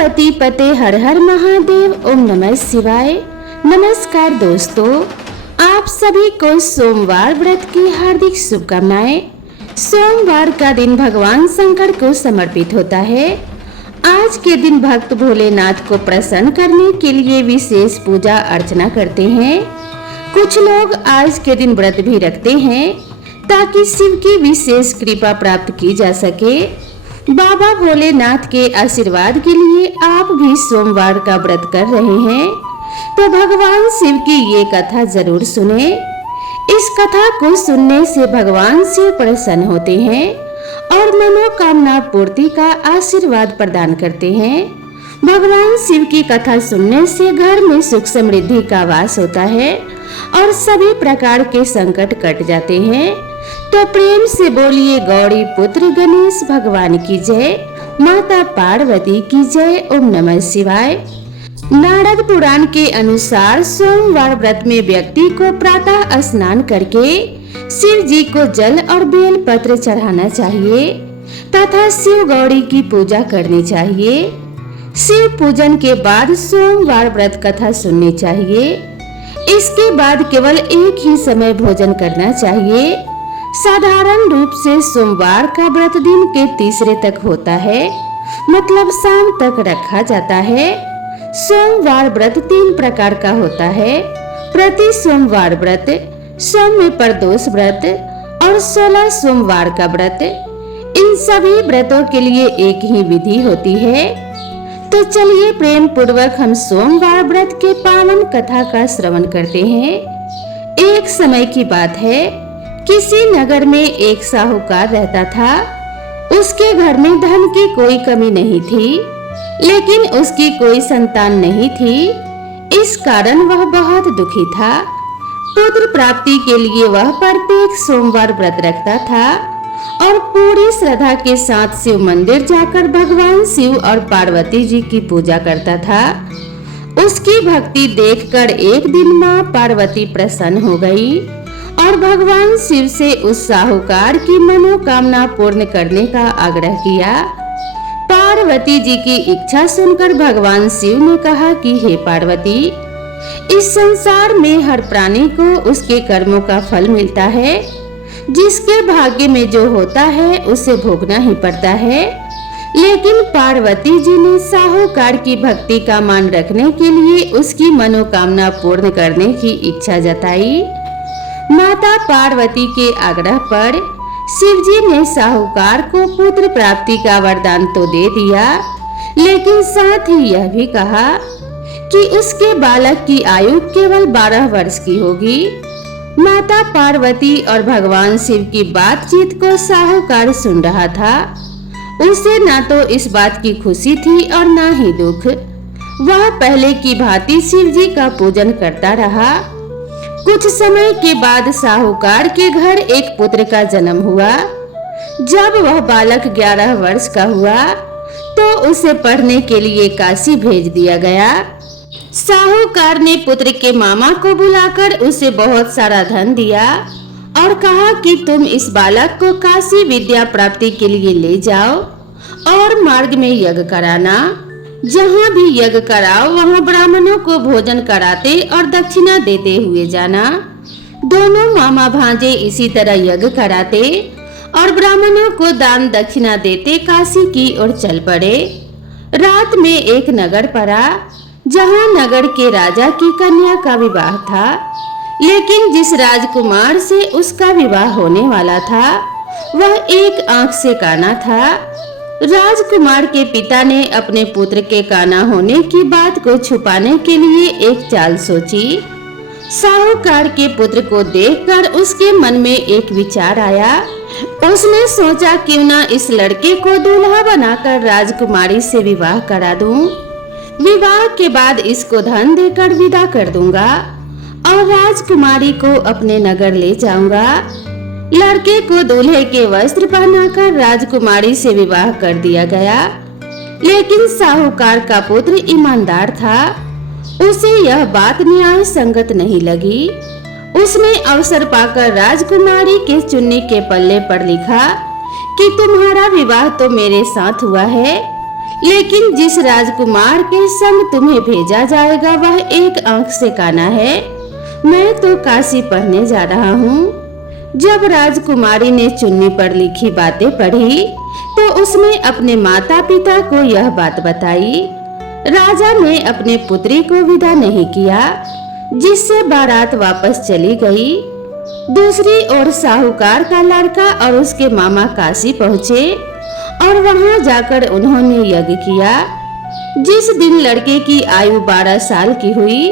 पार्वती पते हर हर महादेव। ओम नमः शिवाय। नमस्कार दोस्तों, आप सभी को सोमवार व्रत की हार्दिक शुभकामनाएं। सोमवार का दिन भगवान शंकर को समर्पित होता है। आज के दिन भक्त भोलेनाथ को प्रसन्न करने के लिए विशेष पूजा अर्चना करते हैं। कुछ लोग आज के दिन व्रत भी रखते हैं ताकि शिव की विशेष कृपा प्राप्त की जा सके। बाबा भोलेनाथ के आशीर्वाद के लिए आप भी सोमवार का व्रत कर रहे हैं तो भगवान शिव की ये कथा जरूर सुने। इस कथा को सुनने से भगवान शिव प्रसन्न होते हैं और मनोकामना पूर्ति का आशीर्वाद प्रदान करते हैं। भगवान शिव की कथा सुनने से घर में सुख समृद्धि का वास होता है और सभी प्रकार के संकट कट जाते हैं। तो प्रेम से बोलिए गौरी पुत्र गणेश भगवान की जय, माता पार्वती की जय। ओम नमः शिवाय। नारद पुराण के अनुसार सोमवार व्रत में व्यक्ति को प्रातः स्नान करके शिव जी को जल और बेल पत्र चढ़ाना चाहिए तथा शिव गौरी की पूजा करनी चाहिए। शिव पूजन के बाद सोमवार व्रत कथा सुननी चाहिए। इसके बाद केवल एक ही समय भोजन करना चाहिए। साधारण रूप से सोमवार का व्रत दिन के तीसरे तक होता है, मतलब शाम तक रखा जाता है। सोमवार व्रत 3 प्रकार का होता है: प्रति सोमवार व्रत, सौम्य प्रदोष व्रत और 16 सोमवार का व्रत। इन सभी व्रतों के लिए एक ही विधि होती है। तो चलिए प्रेम पूर्वक हम सोमवार व्रत के पावन कथा का श्रवण करते हैं। एक समय की बात है, किसी नगर में एक साहूकार रहता था। उसके घर में धन की कोई कमी नहीं थी, लेकिन उसकी कोई संतान नहीं थी। इस कारण वह बहुत दुखी था। पुत्र प्राप्ति के लिए वह प्रत्येक सोमवार व्रत रखता था और पूरी श्रद्धा के साथ शिव मंदिर जाकर भगवान शिव और पार्वती जी की पूजा करता था। उसकी भक्ति देखकर एक दिन माँ पार्वती प्रसन्न हो गई और भगवान शिव से उस साहूकार की मनोकामना पूर्ण करने का आग्रह किया। पार्वती जी की इच्छा सुनकर भगवान शिव ने कहा कि हे पार्वती, इस संसार में हर प्राणी को उसके कर्मों का फल मिलता है। जिसके भाग्य में जो होता है उसे भोगना ही पड़ता है। लेकिन पार्वती जी ने साहूकार की भक्ति का मान रखने के लिए उसकी मनोकामना पूर्ण करने की इच्छा जताई। माता पार्वती के आग्रह पर शिवजी ने साहूकार को पुत्र प्राप्ति का वरदान तो दे दिया, लेकिन साथ ही यह भी कहा कि उसके बालक की आयु केवल 12 वर्ष की होगी। माता पार्वती और भगवान शिव की बातचीत को साहूकार सुन रहा था। उसे ना तो इस बात की खुशी थी और ना ही दुख। वह पहले की भांति शिव जी का पूजन करता रहा। कुछ समय के बाद साहूकार के घर एक पुत्र का जन्म हुआ। जब वह बालक 11 वर्ष का हुआ तो उसे पढ़ने के लिए काशी भेज दिया गया। साहूकार ने पुत्र के मामा को बुलाकर उसे बहुत सारा धन दिया और कहा कि तुम इस बालक को काशी विद्या प्राप्ति के लिए ले जाओ और मार्ग में यज्ञ कराना। जहाँ भी यज्ञ कराओ वहाँ ब्राह्मणों को भोजन कराते और दक्षिणा देते हुए जाना। दोनों मामा भांजे इसी तरह यज्ञ कराते और ब्राह्मणों को दान दक्षिणा देते काशी की ओर चल पड़े। रात में एक नगर पड़ा जहाँ नगर के राजा की कन्या का विवाह था, लेकिन जिस राजकुमार से उसका विवाह होने वाला था वह एक आंख से काना था। राजकुमार के पिता ने अपने पुत्र के काना होने की बात को छुपाने के लिए एक चाल सोची। साहूकार के पुत्र को देखकर उसके मन में एक विचार आया। उसने सोचा क्यों ना इस लड़के को दूल्हा बनाकर राजकुमारी से विवाह करा दूं। विवाह के बाद इसको धन देकर विदा कर दूंगा और राजकुमारी को अपने नगर ले जाऊंगा। लड़के को दूल्हे के वस्त्र पहनाकर राजकुमारी से विवाह कर दिया गया। लेकिन साहूकार का पुत्र ईमानदार था। उसे यह बात न्याय संगत नहीं लगी। उसने अवसर पाकर राजकुमारी के चुन्नी के पल्ले पर लिखा कि तुम्हारा विवाह तो मेरे साथ हुआ है, लेकिन जिस राजकुमार के संग तुम्हें भेजा जाएगा वह एक आंख से काना है। मैं तो काशी पढ़ने जा रहा हूँ। जब राजकुमारी ने चुन्नी पर लिखी बातें पढ़ी तो उसने अपने माता पिता को यह बात बताई। राजा ने अपने पुत्री को विदा नहीं किया, जिससे बारात वापस चली गई। दूसरी ओर साहूकार का लड़का और उसके मामा काशी पहुँचे और वहां जाकर उन्होंने यज्ञ किया। जिस दिन लड़के की आयु 12 साल की हुई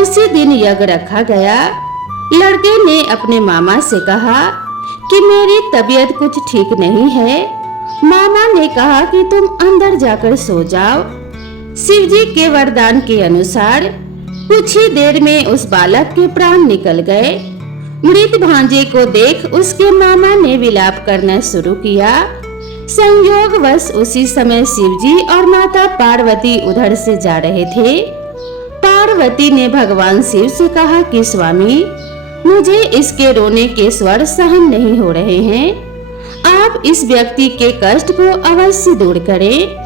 उसी दिन यज्ञ रखा गया। लड़के ने अपने मामा से कहा कि मेरी तबीयत कुछ ठीक नहीं है। मामा ने कहा कि तुम अंदर जाकर सो जाओ। शिवजी के वरदान के अनुसार कुछ ही देर में उस बालक के प्राण निकल गए। मृत भांजे को देख उसके मामा ने विलाप करना शुरू किया। संयोगवश उसी समय शिवजी और माता पार्वती उधर से जा रहे थे। पार्वती ने भगवान शिव से कहा कि स्वामी, मुझे इसके रोने के स्वर सहन नहीं हो रहे हैं। आप इस व्यक्ति के कष्ट को अवश्य दूर करें।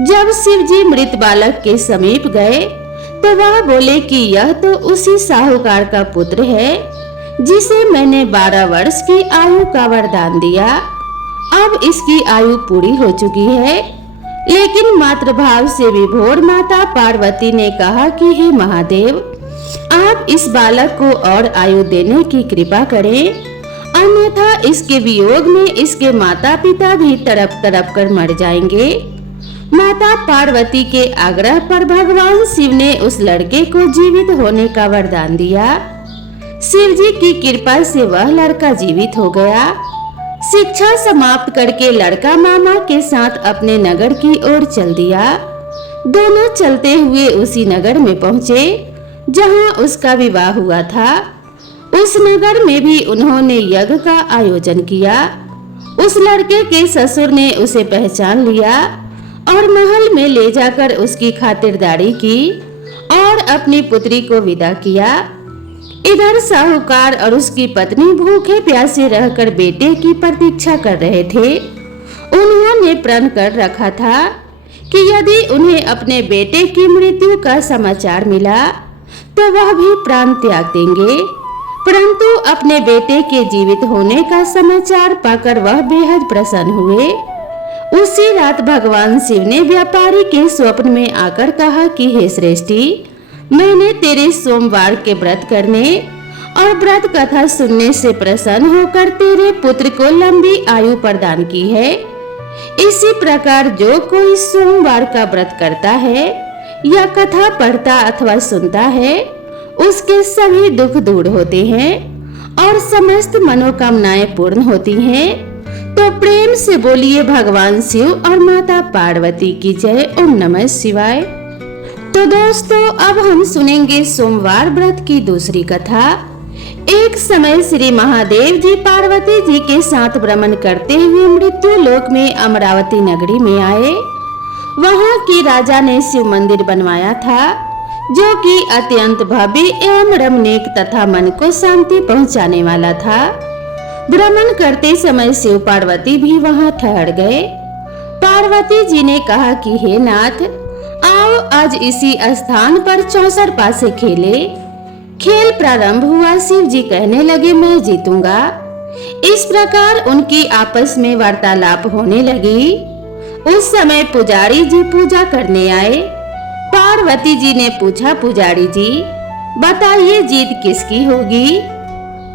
जब शिवजी मृत बालक के समीप गए तो वह बोले कि यह तो उसी साहूकार का पुत्र है जिसे मैंने 12 वर्ष की आयु का वरदान दिया। अब इसकी आयु पूरी हो चुकी है। लेकिन मातृभाव से विभोर माता पार्वती ने कहा कि हे महादेव, आप इस बालक को और आयु देने की कृपा करें, अन्यथा इसके वियोग में इसके माता पिता भी तड़प तड़प कर मर जाएंगे। माता पार्वती के आग्रह पर भगवान शिव ने उस लड़के को जीवित होने का वरदान दिया। शिव जी की कृपा से वह लड़का जीवित हो गया। शिक्षा समाप्त करके लड़का मामा के साथ अपने नगर की ओर चल दिया। दोनों चलते हुए उसी नगर में पहुंचे जहां उसका विवाह हुआ था। उस नगर में भी उन्होंने यज्ञ का आयोजन किया। उस लड़के के ससुर ने उसे पहचान लिया और महल में ले जाकर उसकी खातिरदारी की और अपनी पुत्री को विदा किया। इधर साहूकार और उसकी पत्नी भूखे प्यासे रहकर बेटे की प्रतीक्षा कर रहे थे। उन्होंने प्रण कर रखा था कि यदि उन्हें अपने बेटे की मृत्यु का समाचार मिला तो वह भी प्राण त्याग देंगे, परंतु अपने बेटे के जीवित होने का समाचार पाकर वह बेहद प्रसन्न हुए। उसी रात भगवान शिव ने व्यापारी के स्वप्न में आकर कहा कि हे श्रेष्ठी, मैंने तेरे सोमवार के व्रत करने और व्रत कथा सुनने से प्रसन्न होकर तेरे पुत्र को लंबी आयु प्रदान की है। इसी प्रकार जो कोई सोमवार का व्रत करता है या कथा पढ़ता अथवा सुनता है उसके सभी दुख दूर होते हैं और समस्त मनोकामनाएं पूर्ण होती हैं। तो प्रेम से बोलिए भगवान शिव और माता पार्वती की जय। ओम नमः शिवाय। तो दोस्तों, अब हम सुनेंगे सोमवार व्रत की दूसरी कथा। एक समय श्री महादेव जी पार्वती जी के साथ भ्रमण करते हुए मृत्यु लोक में अमरावती नगरी में आए। वहां के राजा ने शिव मंदिर बनवाया था जो कि अत्यंत भव्य एवं रमणीक तथा मन को शांति पहुंचाने वाला था। भ्रमण करते समय शिव पार्वती भी वहां ठहर गए। पार्वती जी ने कहा कि हे नाथ, आओ आज इसी स्थान पर 64 पासे खेले। खेल प्रारंभ हुआ। शिव जी कहने लगे, मैं जीतूंगा। इस प्रकार उनकी आपस में वार्तालाप होने लगी। उस समय पुजारी जी पूजा करने आए। पार्वती जी ने पूछा, पुजारी जी बताइए जीत किसकी होगी?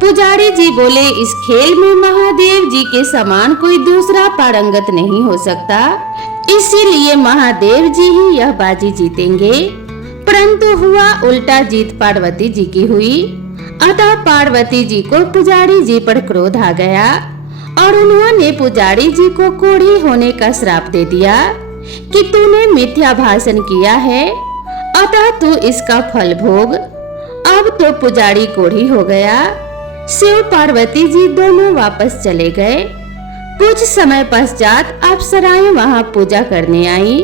पुजारी जी बोले, इस खेल में महादेव जी के समान कोई दूसरा पारंगत नहीं हो सकता, इसीलिए महादेव जी ही यह बाजी जीतेंगे। परंतु हुआ उल्टा, जीत पार्वती जी की हुई। अतः पार्वती जी को पुजारी जी पर क्रोध आ गया और उन्होंने पुजारी जी को कोढ़ी होने का श्राप दे दिया कि तूने मिथ्या भाषण किया है, अतः तू इसका फल भोग। अब तो पुजारी कोढ़ी हो गया। शिव पार्वती जी दोनों वापस चले गए। कुछ समय पश्चात अप्सराएं वहां पूजा करने आई।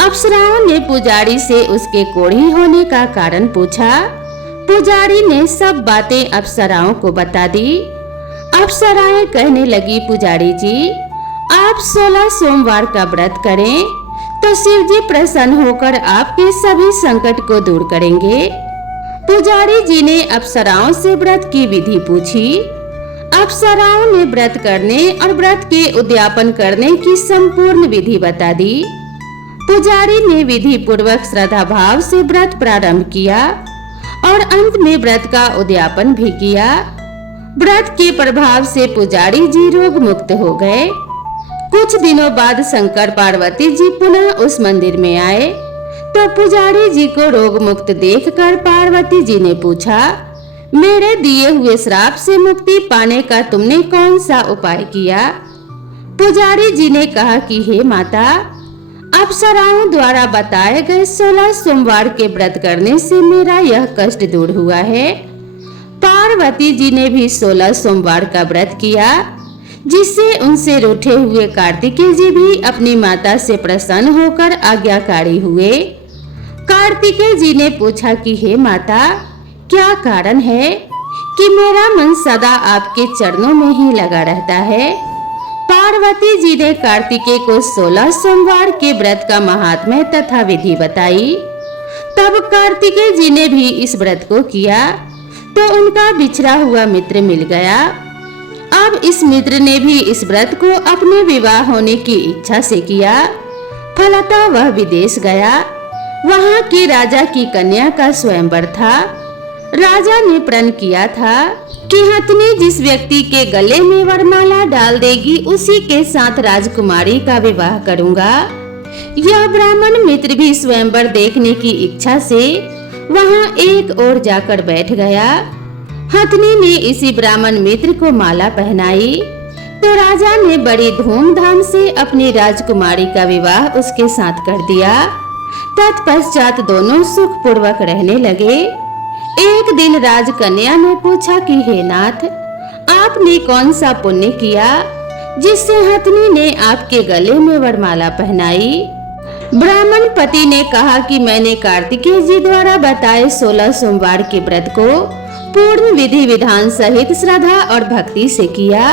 अप्सराओं ने पुजारी से उसके कोढ़ी होने का कारण पूछा। पुजारी ने सब बातें अप्सराओं को बता दी। अप्सराएं कहने लगी, पुजारी जी आप 16 सोमवार का व्रत करें तो शिव जी प्रसन्न होकर आपके सभी संकट को दूर करेंगे। पुजारी जी ने अप्सराओं से व्रत की विधि पूछी। अप्सराओं ने व्रत करने और व्रत के उद्यापन करने की संपूर्ण विधि बता दी। पुजारी ने विधि पूर्वक श्रद्धा भाव से व्रत प्रारंभ किया और अंत में व्रत का उद्यापन भी किया। व्रत के प्रभाव से पुजारी जी रोग मुक्त हो गए। कुछ दिनों बाद शंकर पार्वती जी पुनः उस मंदिर में आए तो पुजारी जी को रोग मुक्त देखकर पार्वती जी ने पूछा, मेरे दिए हुए श्राप से मुक्ति पाने का तुमने कौन सा उपाय किया? पुजारी जी ने कहा कि हे माता, अप्सराओं द्वारा बताए गए 16 सोमवार के व्रत करने से मेरा यह कष्ट दूर हुआ है। पार्वती जी ने भी 16 सोमवार का व्रत किया, जिससे उनसे रूठे हुए कार्तिकेय जी भी अपनी माता से प्रसन्न होकर आज्ञाकारी हुए। कार्तिकेय जी ने पूछा कि हे माता, क्या कारण है कि मेरा मन सदा आपके चरणों में ही लगा रहता है? पार्वती जी ने कार्तिकेय को 16 सोमवार के व्रत का महात्म्य तथा विधि बताई। तब कार्तिकेय जी ने भी इस व्रत को किया तो उनका बिछड़ा हुआ मित्र मिल गया। अब इस मित्र ने भी इस व्रत को अपने विवाह होने की इच्छा से किया। फलतः वह विदेश गया। वहां के राजा की कन्या का स्वयंवर था। राजा ने प्रण किया था कि हथनी जिस व्यक्ति के गले में वरमाला डाल देगी उसी के साथ राजकुमारी का विवाह करूंगा। यह ब्राह्मण मित्र भी स्वयंवर देखने की इच्छा से वहां एक ओर जाकर बैठ गया। हथनी ने इसी ब्राह्मण मित्र को माला पहनाई तो राजा ने बड़ी धूमधाम से अपनी राजकुमारी का विवाह उसके साथ कर दिया। तत्पश्चात दोनों सुख पूर्वक रहने लगे। एक दिन राजकन्या ने पूछा कि हे नाथ, आपने कौन सा पुण्य किया जिससे हथनी ने आपके गले में वरमाला पहनाई? ब्राह्मण पति ने कहा कि मैंने कार्तिकेय जी द्वारा बताए 16 सोमवार के व्रत को पूर्ण विधि विधान सहित श्रद्धा और भक्ति से किया,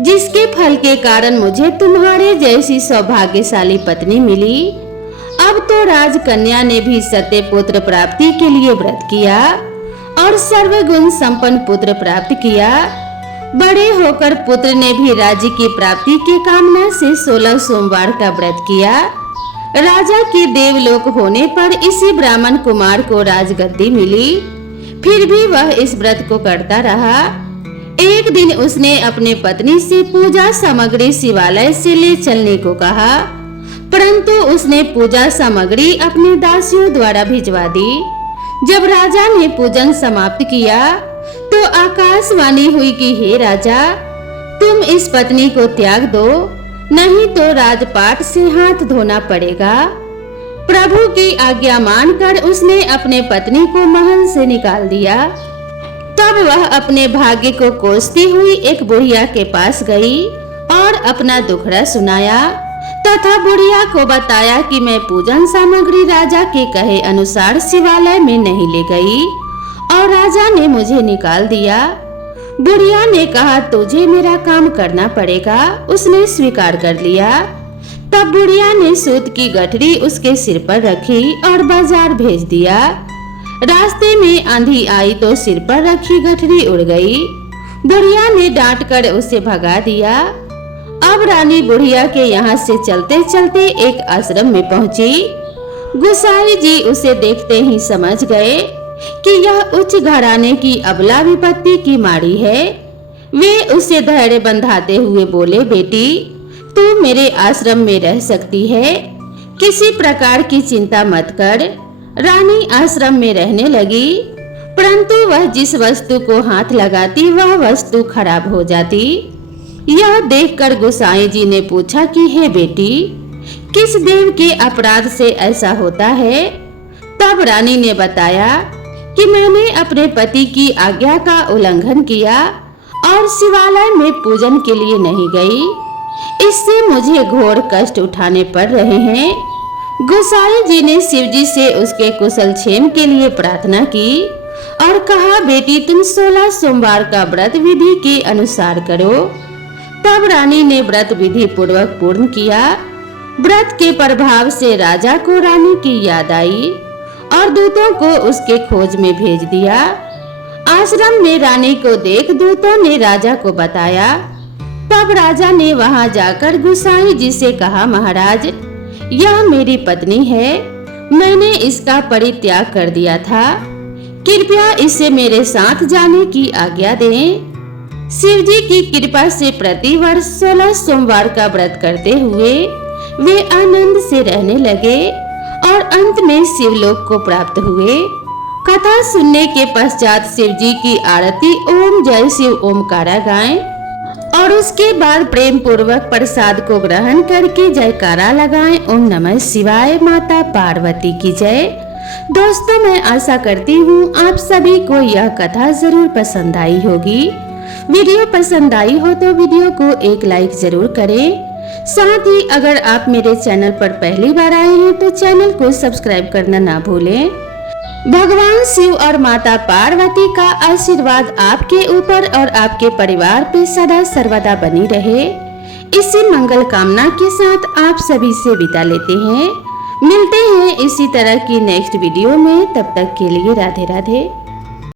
जिसके फल के कारण मुझे तुम्हारे जैसी सौभाग्यशाली पत्नी मिली। अब तो राजकन्या ने भी सत्य पुत्र प्राप्ति के लिए व्रत किया और सर्वगुण संपन्न पुत्र प्राप्त किया। बड़े होकर पुत्र ने भी राज्य की प्राप्ति की कामना से 16 सोमवार का व्रत किया। राजा के देवलोक होने पर इसी ब्राह्मण कुमार को राजगद्दी मिली। फिर भी वह इस व्रत को करता रहा। एक दिन उसने अपने पत्नी से पूजा सामग्री शिवालय से ले चलने को कहा, परंतु उसने पूजा सामग्री अपने दासियों द्वारा भिजवा दी। जब राजा ने पूजन समाप्त किया तो आकाशवाणी हुई कि हे राजा, तुम इस पत्नी को त्याग दो, नहीं तो राजपाट से हाथ धोना पड़ेगा। प्रभु की आज्ञा मानकर उसने अपने पत्नी को महल से निकाल दिया। तब वह अपने भाग्य को कोसती हुई एक बुढ़िया के पास गई और अपना दुखड़ा सुनाया तथा बुढ़िया को बताया कि मैं पूजन सामग्री राजा के कहे अनुसार शिवालय में नहीं ले गई और राजा ने मुझे निकाल दिया। बुढ़िया ने कहा, तुझे मेरा काम करना पड़ेगा। उसने स्वीकार कर लिया। तब बुढ़िया ने सूत की गठरी उसके सिर पर रखी और बाजार भेज दिया। रास्ते में आंधी आई तो सिर पर रखी गठरी उड़ गई। बुढ़िया ने डांट कर उसे भगा दिया। अब रानी बुढ़िया के यहाँ से चलते चलते एक आश्रम में पहुंची। गुसाई जी उसे देखते ही समझ गए कि यह उच्च घराने की अबला विपत्ति की माड़ी है। वे उसे धैर्य बंधाते हुए बोले, बेटी, तू मेरे आश्रम में रह सकती है, किसी प्रकार की चिंता मत कर। रानी आश्रम में रहने लगी, परंतु वह जिस वस्तु को हाथ लगाती वह वस्तु खराब हो जाती। यह देखकर गोसाई जी ने पूछा कि हे बेटी, किस देव के अपराध से ऐसा होता है? तब रानी ने बताया कि मैंने अपने पति की आज्ञा का उल्लंघन किया और शिवालय में पूजन के लिए नहीं गई। इससे मुझे घोर कष्ट उठाने पड़ रहे हैं। गोसाई जी ने शिवजी से उसके कुशल क्षेम के लिए प्रार्थना की और कहा, बेटी, तुम 16 सोमवार का व्रत विधि के अनुसार करो। तब रानी ने व्रत विधि पूर्वक पूर्ण किया व्रत के प्रभाव से राजा को रानी की याद आई और दूतों को उसके खोज में भेज दिया। आश्रम में रानी को देख दूतों ने राजा को बताया। तब राजा ने वहां जाकर गुसाई जी से कहा, महाराज, यह मेरी पत्नी है, मैंने इसका परित्याग कर दिया था, कृपया इसे मेरे साथ जाने की आज्ञा दें। शिव जी की कृपा से प्रति वर्ष 16 सोमवार का व्रत करते हुए वे आनंद से रहने लगे और अंत में शिवलोक को प्राप्त हुए। कथा सुनने के पश्चात शिव जी की आरती ओम जय शिव ओमकारा गाएं और उसके बाद प्रेम पूर्वक प्रसाद को ग्रहण करके जयकारा लगाएं। ओम नमः शिवाय। माता पार्वती की जय। दोस्तों, मैं आशा करती हूँ आप सभी को यह कथा जरूर पसंद आई होगी। वीडियो पसंद आई हो तो वीडियो को एक लाइक जरूर करें। साथ ही अगर आप मेरे चैनल पर पहली बार आए हैं तो चैनल को सब्सक्राइब करना ना भूलें। भगवान शिव और माता पार्वती का आशीर्वाद आपके ऊपर और आपके परिवार पे सदा सर्वदा बनी रहे। इसी मंगल कामना के साथ आप सभी से विदा लेते हैं। मिलते हैं इसी तरह की नेक्स्ट वीडियो में। तब तक के लिए राधे राधे।